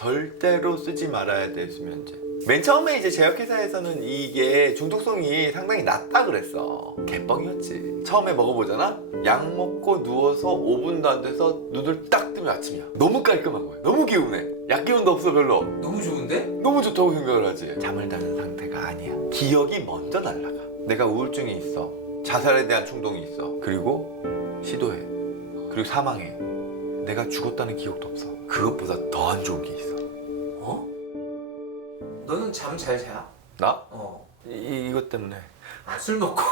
절대로 쓰지 말아야 될 수면제. 맨 처음에 이제 제약회사에서는 이게 중독성이 상당히 낮다 그랬어. 개뻥이었지. 처음에 먹어보잖아? 약 먹고 누워서 5분도 안 돼서 눈을 딱 뜨면 아침이야. 너무 깔끔한 거야. 너무 개운해. 약 기운도 없어 별로. 너무 좋은데? 너무 좋다고 생각을 하지. 잠을 자는 상태가 아니야. 기억이 먼저 날아가. 내가 우울증이 있어. 자살에 대한 충동이 있어. 그리고 시도해. 그리고 사망해. 내가 죽었다는 기억도 없어. 그것보다 더 안 좋은 게 있어. 어? 너는 잠 잘 자? 나? 어. 이것 때문에. 아, 술 먹고.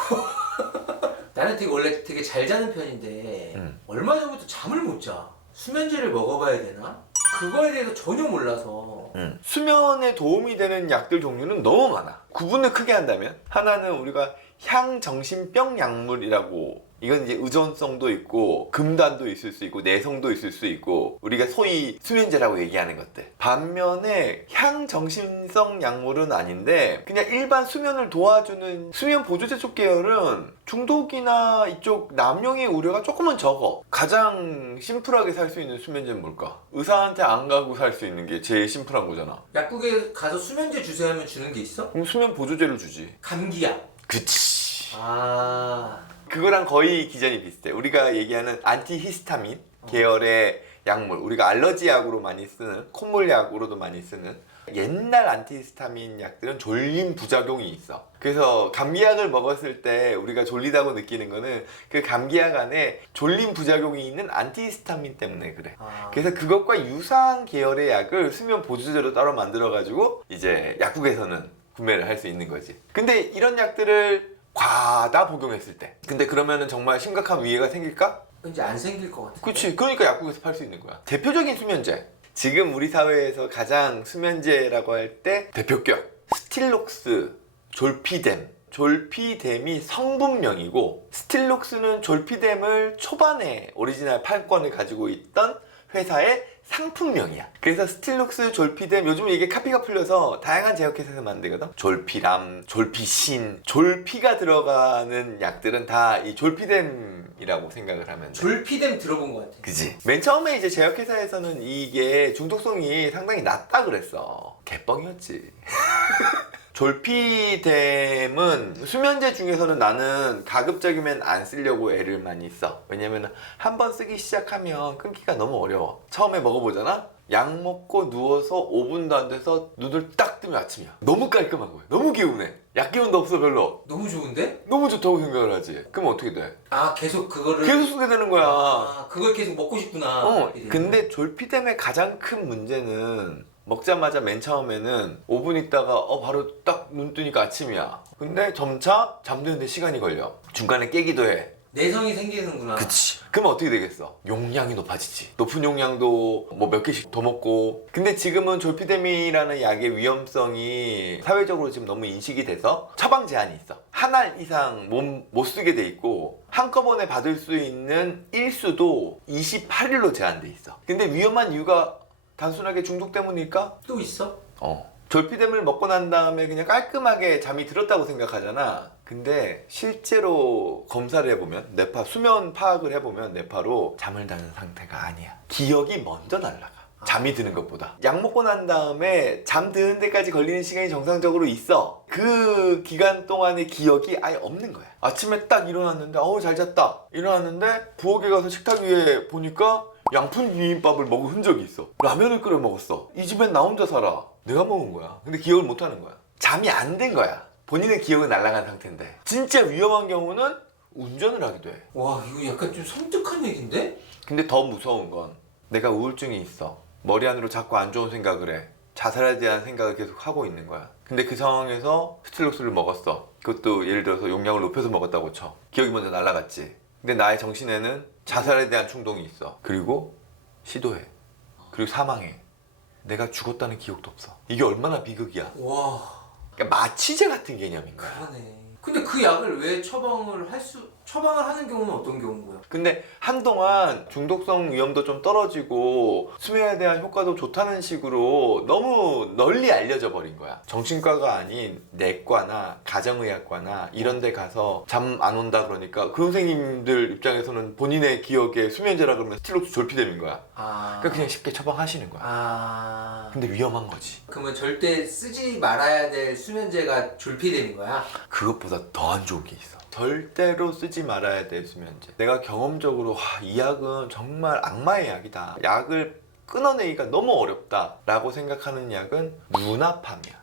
나는 원래 되게 잘 자는 편인데 얼마 전부터 잠을 못 자. 수면제를 먹어봐야 되나? 그거에 대해서 전혀 몰라서. 수면에 도움이 되는 약들 종류는 너무 많아. 구분을 크게 한다면 하나는 우리가 향정신병 약물이라고, 이건 이제 의존성도 있고 금단도 있을 수 있고 내성도 있을 수 있고 우리가 소위 수면제라고 얘기하는 것들. 반면에 향정신성 약물은 아닌데 그냥 일반 수면을 도와주는 수면 보조제 쪽 계열은 중독이나 이쪽 남용의 우려가 조금은 적어. 가장 심플하게 살 수 있는 수면제는 뭘까? 의사한테 안 가고 살 수 있는 게 제일 심플한 거잖아. 약국에 가서 수면제 주세요 하면 주는 게 있어? 그럼 수면 보조제를 주지. 감기약. 그치. 아. 그거랑 거의 기전이 비슷해. 우리가 얘기하는 안티히스타민 계열의 약물, 우리가 알러지 약으로 많이 쓰는, 콧물 약으로도 많이 쓰는 옛날 안티히스타민 약들은 졸림 부작용이 있어. 그래서 감기약을 먹었을 때 우리가 졸리다고 느끼는 거는 그 감기약 안에 졸림 부작용이 있는 안티히스타민 때문에 그래. 그래서 그것과 유사한 계열의 약을 수면 보조제로 따로 만들어 가지고 이제 약국에서는 구매를 할 수 있는 거지. 근데 이런 약들을 과다 복용했을 때, 근데 그러면은 정말 심각한 위해가 생길까? 이제 안 생길 것 같아. 그치. 그러니까 약국에서 팔 수 있는 거야. 대표적인 수면제, 지금 우리 사회에서 가장 수면제라고 할 때 대표격 스틸록스, 졸피뎀. 졸피뎀이 성분명이고, 스틸록스는 졸피뎀을 초반에 오리지널 판권을 가지고 있던 회사의 상품명이야. 그래서 스틸록스, 졸피뎀, 요즘 이게 카피가 풀려서 다양한 제약회사에서 만들거든. 졸피람, 졸피신, 졸피가 들어가는 약들은 다 이 졸피뎀이라고 생각을 하면 돼. 졸피뎀 들어본 것 같아. 그지? 맨 처음에 이제 제약회사에서는 이게 중독성이 상당히 낮다 그랬어. 개뻥이었지. 졸피뎀은 수면제 중에서는 나는 가급적이면 안 쓰려고 애를 많이 써. 왜냐면 한 번 쓰기 시작하면 끊기가 너무 어려워. 처음에 먹어보잖아? 약 먹고 누워서 5분도 안 돼서 눈을 딱 뜨면 아침이야. 너무 깔끔한 거야. 너무 개운해. 약 기운도 없어 별로. 너무 좋은데? 너무 좋다고 생각을 하지. 그럼 어떻게 돼? 아, 계속 그거를. 계속 쓰게 되는 거야. 아, 그걸 계속 먹고 싶구나. 근데 졸피뎀의 가장 큰 문제는 먹자마자 맨 처음에는 5분 있다가 바로 딱 눈 뜨니까 아침이야. 근데 점차 잠드는데 시간이 걸려. 중간에 깨기도 해. 내성이 생기는구나. 그치. 그럼 어떻게 되겠어? 용량이 높아지지. 높은 용량도 뭐 몇 개씩 더 먹고. 근데 지금은 졸피뎀이라는 약의 위험성이 사회적으로 지금 너무 인식이 돼서 처방 제한이 있어. 한 알 이상 못 쓰게 돼 있고, 한꺼번에 받을 수 있는 일수도 28일로 제한돼 있어. 근데 위험한 이유가 단순하게 중독 때문일까? 또 있어? 졸피뎀을 먹고 난 다음에 그냥 깔끔하게 잠이 들었다고 생각하잖아. 근데 실제로 검사를 해보면, 뇌파 수면 파악을 해보면 뇌파로 잠을 자는 상태가 아니야. 기억이 먼저 날아가. 잠이 드는 것보다. 약 먹고 난 다음에 잠드는 데까지 걸리는 시간이 정상적으로 있어. 그 기간 동안의 기억이 아예 없는 거야. 아침에 딱 일어났는데 잘 잤다. 일어났는데 부엌에 가서 식탁 위에 보니까 양푼 비빔밥을 먹은 흔적이 있어. 라면을 끓여 먹었어. 이 집엔 나 혼자 살아. 내가 먹은 거야. 근데 기억을 못 하는 거야. 잠이 안 된 거야. 본인의 기억은 날아간 상태인데. 진짜 위험한 경우는 운전을 하게 돼. 와, 이거 약간 좀 섬뜩한 얘기인데? 근데 더 무서운 건, 내가 우울증이 있어. 머리 안으로 자꾸 안 좋은 생각을 해. 자살에 대한 생각을 계속 하고 있는 거야. 근데 그 상황에서 스틸록스를 먹었어. 그것도 예를 들어서 용량을 높여서 먹었다고 쳐. 기억이 먼저 날아갔지. 근데 나의 정신에는 자살에 대한 충동이 있어. 그리고 시도해. 그리고 사망해. 내가 죽었다는 기억도 없어. 이게 얼마나 비극이야. 와. 그러니까 마취제 같은 개념인 거야. 그러네. 근데 그 약을 왜 처방을 할 수 처방을 하는 경우는 어떤 경우고요? 근데 한동안 중독성 위험도 좀 떨어지고 수면에 대한 효과도 좋다는 식으로 너무 널리 알려져 버린 거야. 정신과가 아닌 내과나 가정의학과나 이런 데 가서 잠 안 온다 그러니까 그 선생님들 입장에서는 본인의 기억에 수면제라 그러면 스틸록스 졸피뎀인 거야. 그러니까 그냥 쉽게 처방하시는 거야. 근데 위험한 거지. 그러면 절대 쓰지 말아야 될 수면제가 졸피뎀인 거야? 그것보다 더 안 좋은 게 있어. 절대로 쓰지 말아야 될 수면제. 내가 경험적으로 이 약은 정말 악마의 약이다. 약을 끊어내기가 너무 어렵다 라고 생각하는 약은 루나팜이야.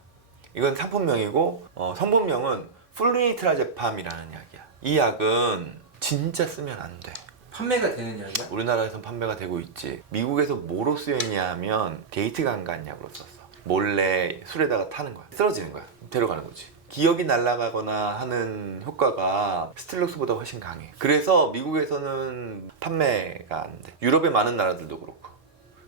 이건 상품명이고 성분명은 플루니트라제팜이라는 약이야. 이 약은 진짜 쓰면 안 돼. 판매가 되는 약이야? 우리나라에선 판매가 되고 있지. 미국에서 뭐로 쓰였냐 하면 데이트 강간 약으로 썼어. 몰래 술에다가 타는 거야. 쓰러지는 거야. 데려가는 거지. 기억이 날아가거나 하는 효과가 스틸록스보다 훨씬 강해. 그래서 미국에서는 판매가 안 돼. 유럽의 많은 나라들도 그렇고.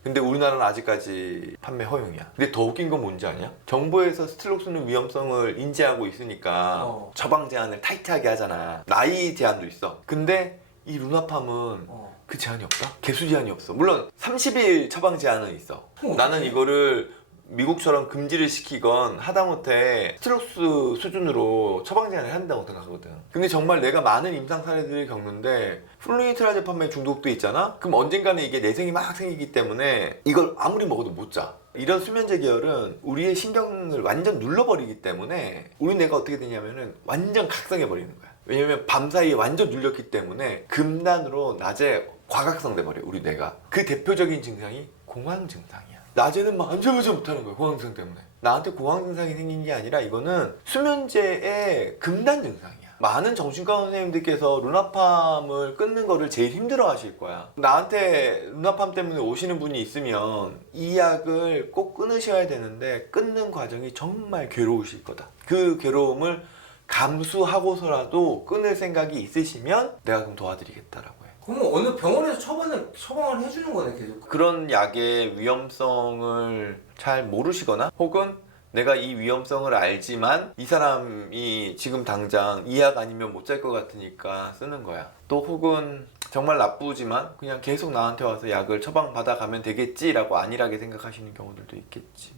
근데 우리나라는 아직까지 판매 허용이야. 근데 더 웃긴 건 뭔지 아냐? 정부에서 스틸록스는 위험성을 인지하고 있으니까 처방 제한을 타이트하게 하잖아. 나이 제한도 있어. 근데 이 루나팜은 그 제한이 없다? 개수 제한이 없어. 물론 30일 처방 제한은 있어. 나는 이거를 미국처럼 금지를 시키건 하다못해 스틸록스 수준으로 처방 제한을 한다고 생각하거든. 근데 정말 내가 많은 임상 사례들을 겪는데 플루니트라제팜에 중독도 있잖아? 그럼 언젠가는 이게 내생이 막 생기기 때문에 이걸 아무리 먹어도 못 자. 이런 수면제 계열은 우리의 신경을 완전 눌러버리기 때문에 우리 뇌가 어떻게 되냐면은 완전 각성해 버리는 거야. 왜냐면 밤사이에 완전 눌렸기 때문에 금단으로 낮에 과각성돼 버려 우리 뇌가. 그 대표적인 증상이 공황 증상이야. 낮에는 막 안절부절 못하는 거야. 공황 증상 때문에. 나한테 공황 증상이 생긴 게 아니라 이거는 수면제의 금단 증상이야. 많은 정신과 선생님들께서 루나팜을 끊는 거를 제일 힘들어 하실 거야. 나한테 루나팜 때문에 오시는 분이 있으면 이 약을 꼭 끊으셔야 되는데 끊는 과정이 정말 괴로우실 거다. 그 괴로움을 감수하고서라도 끊을 생각이 있으시면 내가 그럼 도와드리겠다라고 해. 그러면 어느 병원에서 처방을 해주는 거네 계속. 그런 약의 위험성을 잘 모르시거나 혹은 내가 이 위험성을 알지만 이 사람이 지금 당장 이 약 아니면 못 잘 것 같으니까 쓰는 거야. 또 혹은 정말 나쁘지만 그냥 계속 나한테 와서 약을 처방받아가면 되겠지라고 안일하게 생각하시는 경우들도 있겠지.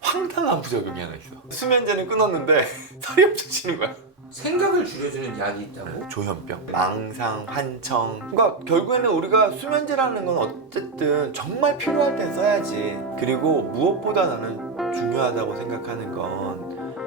황당한 부작용이 하나 있어. 수면제는 끊었는데 살이 엄청 찌는 거야. 생각을 줄여주는 약이 있다고? 조현병, 망상, 환청. 그러니까 결국에는 우리가 수면제라는 건 어쨌든 정말 필요할 때 써야지. 그리고 무엇보다 나는 중요하다고 생각하는 건